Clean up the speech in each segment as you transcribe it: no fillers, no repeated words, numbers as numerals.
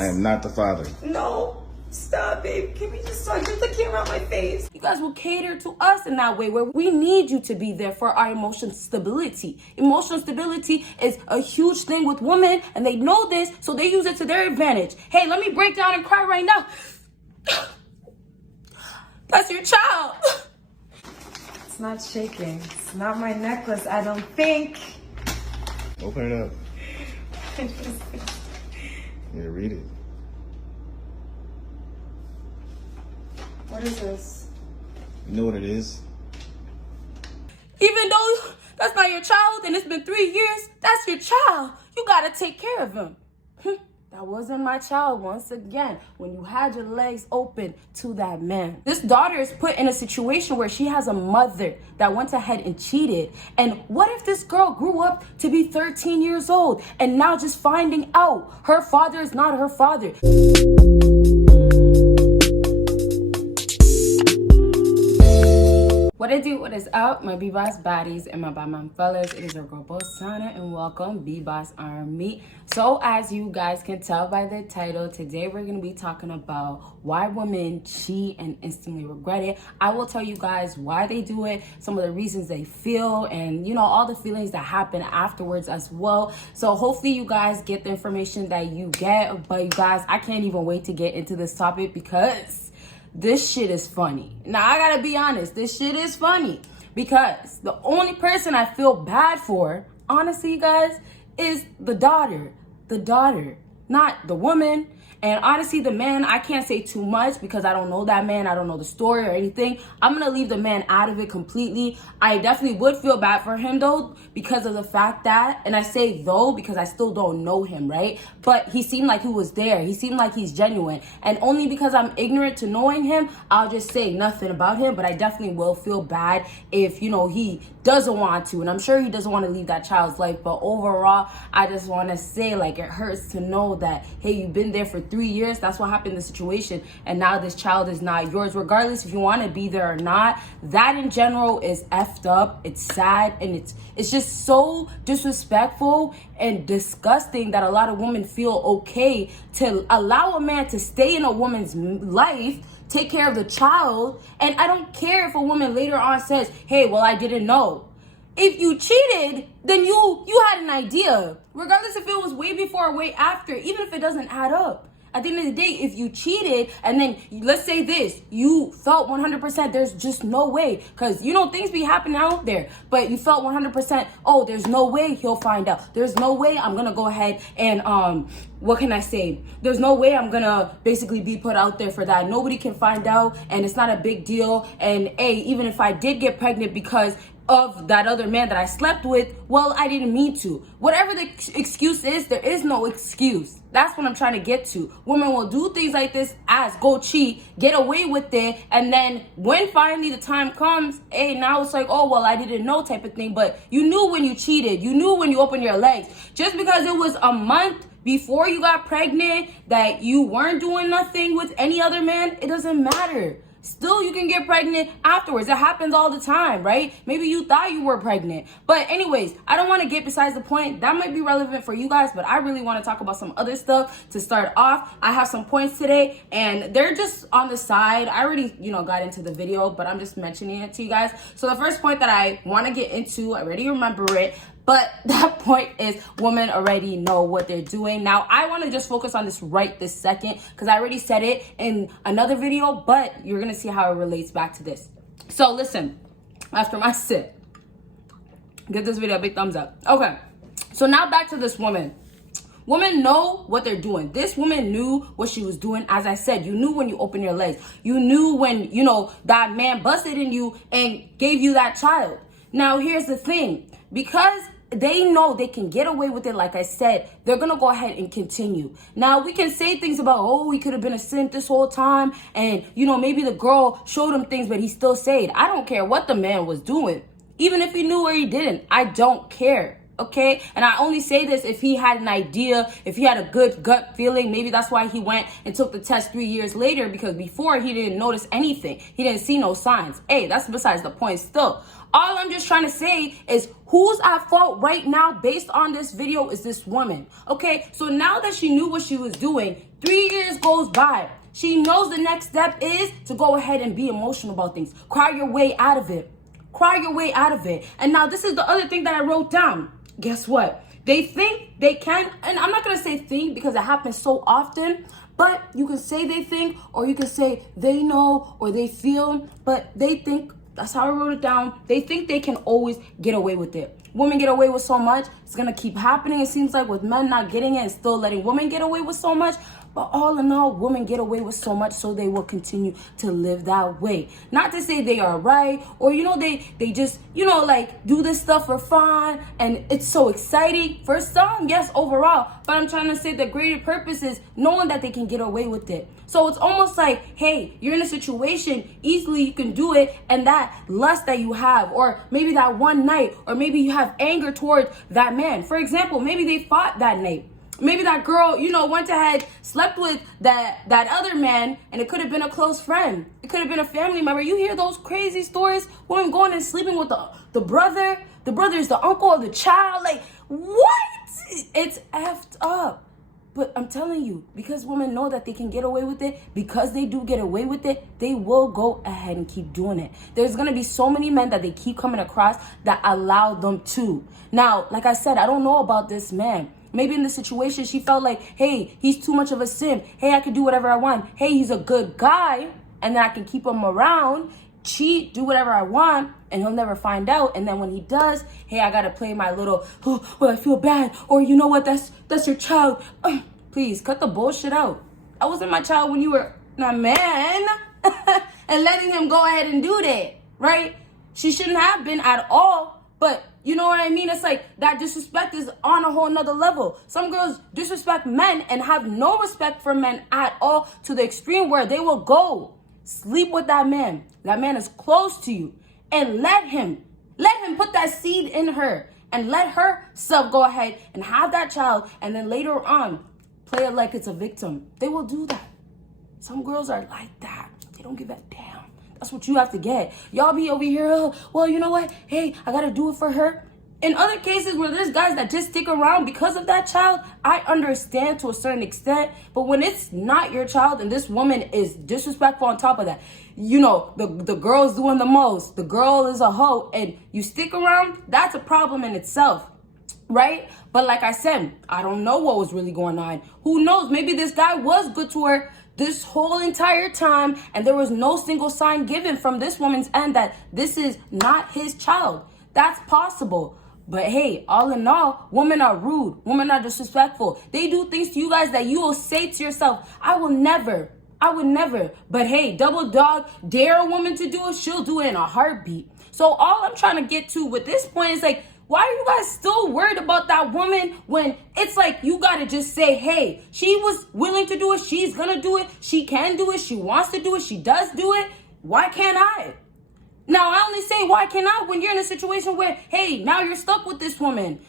I am not the father. No. Stop, babe. Can we just talk? Get the camera on my face. You guys will cater to us in that way where we need you to be there for our emotional stability. Emotional stability is a huge thing with women, and they know this, so they use it to their advantage. Hey, let me break down and cry right now. That's your child. It's not shaking. It's not my necklace, I don't think. Open it up. Yeah, read it. What is this? You know what it is? Even though that's not your child and it's been 3 years, that's your child. You gotta take care of him. That wasn't my child once again when you had your legs open to that man. This daughter is put in a situation where she has a mother that went ahead and cheated. And what if this girl grew up to be 13 years old and now just finding out her father is not her father? What it do, what is up, my BBossBaddies and my Batman fellas? It is your girl Bosana and welcome BBossArmy. So as you guys can tell by the title, today we're going to be talking about why women cheat and instantly regret it. I will tell you guys why they do it, some of the reasons they feel, and you know, all the feelings that happen afterwards as well. So hopefully you guys get the information that you get. But you guys, I can't even wait to get into this topic because this shit is funny. Now, I gotta be honest, this shit is funny because the only person I feel bad for, honestly, you guys, is the daughter. The daughter, not the woman. And honestly, the man, I can't say too much because I don't know that man. I don't know the story or anything. I'm going to leave the man out of it completely. I definitely would feel bad for him, though, because of the fact that, and I say though because I still don't know him, right? But he seemed like he was there. He seemed like he's genuine. And only because I'm ignorant to knowing him, I'll just say nothing about him. But I definitely will feel bad if, you know, he doesn't want to. And I'm sure he doesn't want to leave that child's life. But overall, I just want to say, like, it hurts to know that, hey, you've been there for 3 years. That's what happened in the situation, and now this child is not yours, regardless if you want to be there or not. That in general is effed up. It's sad, and it's just so disrespectful and disgusting that a lot of women feel okay to allow a man to stay in a woman's life, take care of the child. And I don't care if a woman later on says, hey, well, I didn't know. If you cheated, then you had an idea, regardless if it was way before or way after, even if it doesn't add up. At the end of the day, if you cheated and then let's say this, you felt 100%, there's just no way, because you know things be happening out there, but you felt 100%, oh, there's no way he'll find out. There's no way I'm gonna go ahead and what can I say? There's no way I'm gonna basically be put out there for that. Nobody can find out, and it's not a big deal. And even if I did get pregnant because of that other man that I slept with, well, I didn't mean to. Whatever the excuse is, there is no excuse. That's what I'm trying to get to. Women will do things like this as go cheat, get away with it, and then when finally the time comes, hey, now it's like, oh, well, I didn't know type of thing. But you knew when you cheated. You knew when you opened your legs. Just because it was a month before you got pregnant that you weren't doing nothing with any other man, it doesn't matter. Still, you can get pregnant afterwards. It happens all the time, right? Maybe you thought you were pregnant. But anyways, I don't want to get besides the point. That might be relevant for you guys, but I really want to talk about some other stuff to start off. I have some points today, and they're just on the side. I already, you know, got into the video, but I'm just mentioning it to you guys. So the first point that I want to get into, I already remember it, but that point is women already know what they're doing. Now, I want to just focus on this right this second because I already said it in another video, but you're going to see how it relates back to this. So listen, after my sip, give this video a big thumbs up. Okay, so now back to this woman. Women know what they're doing. This woman knew what she was doing. As I said, you knew when you opened your legs. You knew when, you know, that man busted in you and gave you that child. Now, here's the thing. Because they know they can get away with it, like I said, they're going to go ahead and continue. Now, we can say things about, oh, he could have been a simp this whole time. And, you know, maybe the girl showed him things, but he still stayed. I don't care what the man was doing. Even if he knew or he didn't, I don't care. okay? And I only say this if he had an idea, if he had a good gut feeling. Maybe that's why he went and took the test 3 years later, because before he didn't notice anything. He didn't see no signs. Hey, that's besides the point still. All I'm just trying to say is who's at fault right now based on this video is this woman, okay? So now that she knew what she was doing, 3 years goes by. She knows the next step is to go ahead and be emotional about things. Cry your way out of it. Cry your way out of it. And now this is the other thing that I wrote down. Guess what? They think they can, and I'm not going to say think because it happens so often, but you can say they think, or you can say they know, or they feel, but they think, that's how I wrote it down. They think they can always get away with it. Women get away with so much. It's going to keep happening. It seems like with men not getting it and still letting women get away with so much. But all in all, women get away with so much, so they will continue to live that way. Not to say they are right, or, they just, like do this stuff for fun. And it's so exciting for some, yes, overall. But I'm trying to say the greater purpose is knowing that they can get away with it. So it's almost like, hey, you're in a situation, easily you can do it. And that lust that you have, or maybe that one night, or maybe you have anger towards that man. For example, maybe they fought that night. Maybe that girl, went ahead, slept with that other man, and it could have been a close friend. It could have been a family member. You hear those crazy stories? Women going and sleeping with the brother. The brother is the uncle of the child. Like, what? It's effed up. But I'm telling you, because women know that they can get away with it, because they do get away with it, they will go ahead and keep doing it. There's going to be so many men that they keep coming across that allow them to. Now, like I said, I don't know about this man. Maybe in the situation, she felt like, hey, he's too much of a simp. Hey, I can do whatever I want. Hey, he's a good guy, and then I can keep him around, cheat, do whatever I want, and he'll never find out. And then when he does, hey, I got to play my little, I feel bad. Or you know what, that's your child. Please, cut the bullshit out. I wasn't my child when you were a man. And letting him go ahead and do that, right? She shouldn't have been at all, but you know what I mean? It's like that disrespect is on a whole nother level. Some girls disrespect men and have no respect for men at all, to the extreme where they will go sleep with that man. That man is close to you, and let him put that seed in her, and let herself go ahead and have that child, and then later on play it like it's a victim. They will do that. Some girls are like that. They don't give a damn. That's what you have to get. Y'all be over here, oh, well, you know what? Hey, I got to do it for her. In other cases where there's guys that just stick around because of that child, I understand to a certain extent. But when it's not your child and this woman is disrespectful on top of that, the girl's doing the most. The girl is a hoe, and you stick around, that's a problem in itself, right? But like I said, I don't know what was really going on. Who knows? Maybe this guy was good to her this whole entire time, and there was no single sign given from this woman's end that this is not his child. That's possible. But hey, all in all, women are rude. Women are disrespectful. They do things to you guys that you will say to yourself, I would never. But hey, double dog, dare a woman to do it, she'll do it in a heartbeat. So all I'm trying to get to with this point is like, why are you guys still worried about that woman when it's like you got to just say, hey, she was willing to do it. She's going to do it. She can do it. She wants to do it. She does do it. Why can't I? Now, I only say why can't I when you're in a situation where, hey, now you're stuck with this woman.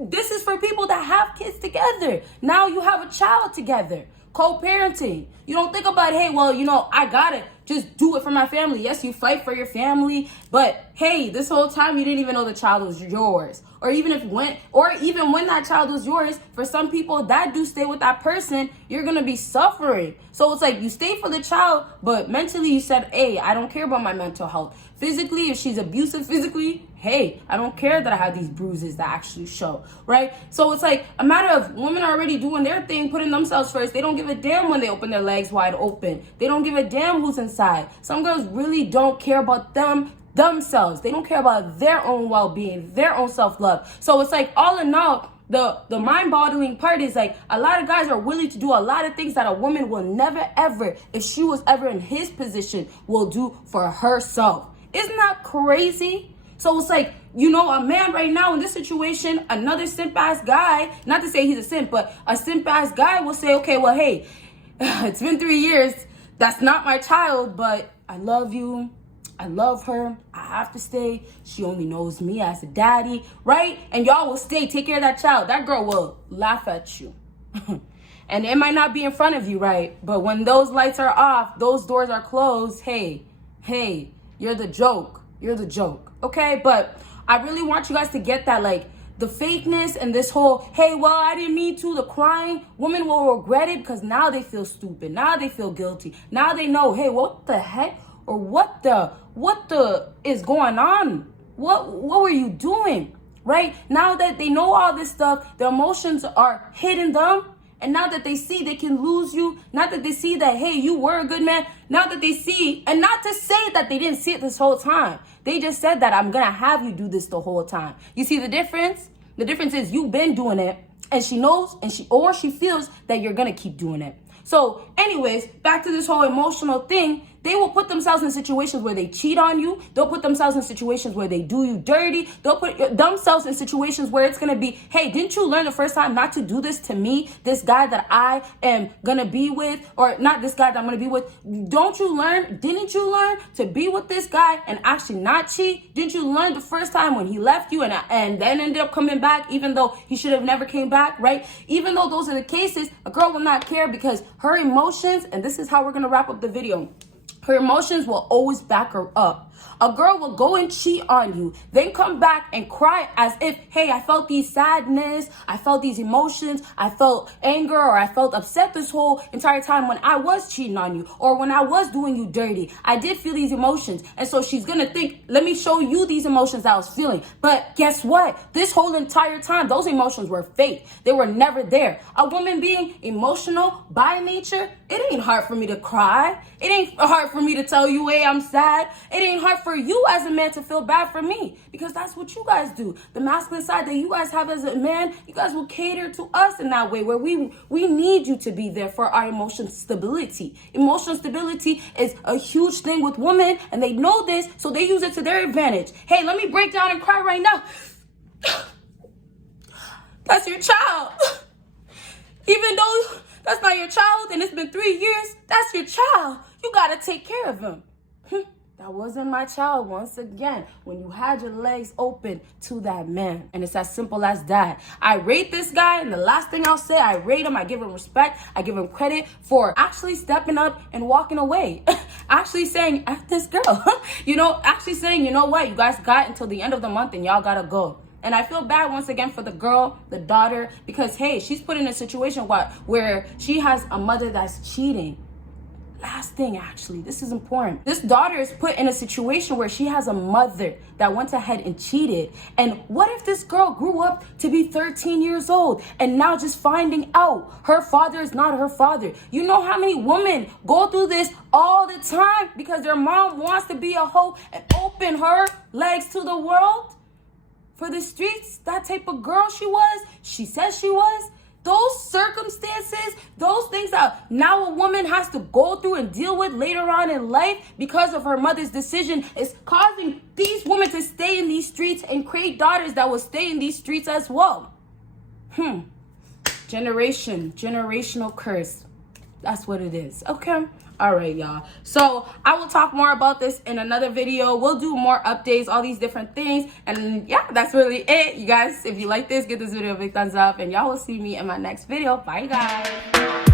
This is for people that have kids together. Now you have a child together. Co-parenting. You don't think about, hey, well, I got to just do it for my family. Yes, you fight for your family, but hey, this whole time you didn't even know the child was yours. Or even when that child was yours, for some people that do stay with that person, you're going to be suffering. So it's like you stay for the child, but mentally you said, hey, I don't care about my mental health. Physically, if she's abusive physically, hey, I don't care that I have these bruises that actually show, right? So it's like a matter of women are already doing their thing, putting themselves first. They don't give a damn when they open their legs wide open. They don't give a damn who's inside. Some girls really don't care about themselves. They don't care about their own well-being, their own self-love. So it's like all in all, the mind-boggling part is like a lot of guys are willing to do a lot of things that a woman will never ever, if she was ever in his position, will do for herself. Isn't that crazy? So it's like, a man right now in this situation, another simp-ass guy, not to say he's a simp, but a simp-ass guy will say, okay, well, hey, it's been 3 years. That's not my child, but I love you. I love her. I have to stay. She only knows me as a daddy, right? And y'all will stay, take care of that child. That girl will laugh at you. And it might not be in front of you, right? But when those lights are off, those doors are closed, hey, you're the joke. You're the joke, okay? But I really want you guys to get that, like, the fakeness and this whole, hey, well, I didn't mean to, the crying, women will regret it because now they feel stupid. Now they feel guilty. Now they know, hey, what the heck? Or what the is going on? What were you doing? Right? Now that they know all this stuff, their emotions are hitting them. And now that they see they can lose you, now that they see that, hey, you were a good man, now that they see, and not to say that they didn't see it this whole time. They just said that I'm going to have you do this the whole time. You see the difference? The difference is you've been doing it, and she knows, and she feels that you're going to keep doing it. So anyways, back to this whole emotional thing. They will put themselves in situations where they cheat on you. They'll put themselves in situations where they do you dirty. They'll put themselves in situations where it's going to be, hey, didn't you learn the first time not to do this to me, this guy that I am going to be with, or not this guy that I'm going to be with? Didn't you learn to be with this guy and actually not cheat? Didn't you learn the first time when he left you and then ended up coming back, even though he should have never came back, right? Even though those are the cases, a girl will not care because her emotions, and this is how we're going to wrap up the video, her emotions will always back her up. A girl will go and cheat on you, then come back and cry as if, hey, I felt these sadness, I felt these emotions, I felt anger, or I felt upset this whole entire time when I was cheating on you, or when I was doing you dirty. I did feel these emotions. And so she's gonna think, let me show you these emotions that I was feeling. But guess what? This whole entire time, those emotions were fake. They were never there. A woman being emotional by nature, it ain't hard for me to cry. It ain't hard for me to tell you, hey, I'm sad. It ain't hard for you as a man to feel bad for me, because that's what you guys do. The masculine side that you guys have as a man, you guys will cater to us in that way, where we need you to be there for our emotional stability. Emotional stability is a huge thing with women, and they know this, so they use it to their advantage. Hey, let me break down and cry right now. That's your child. Even though that's not your child and it's been 3 years, that's your child. You gotta take care of him. That wasn't my child, once again, when you had your legs open to that man. And it's as simple as that. I rate this guy, and the last thing I'll say, I rate him, I give him respect, I give him credit for actually stepping up and walking away. Actually saying, F this girl. Actually saying, you know what, you guys got until the end of the month and y'all gotta go. And I feel bad once again for the girl, the daughter, because, hey, she's put in a situation where she has a mother that's cheating. Last thing, actually, this is important. This daughter is put in a situation where she has a mother that went ahead and cheated. And what if this girl grew up to be 13 years old and now just finding out her father is not her father? You know how many women go through this all the time because their mom wants to be a hoe and open her legs to the world? For the streets, that type of girl she says she was. Those circumstances, those things that now a woman has to go through and deal with later on in life because of her mother's decision is causing these women to stay in these streets and create daughters that will stay in these streets as well. Generational curse. That's what it is. Okay. All right, y'all. So I will talk more about this in another video. We'll do more updates, all these different things. And yeah, that's really it. You guys, if you like this, give this video a big thumbs up. And y'all will see me in my next video. Bye, guys.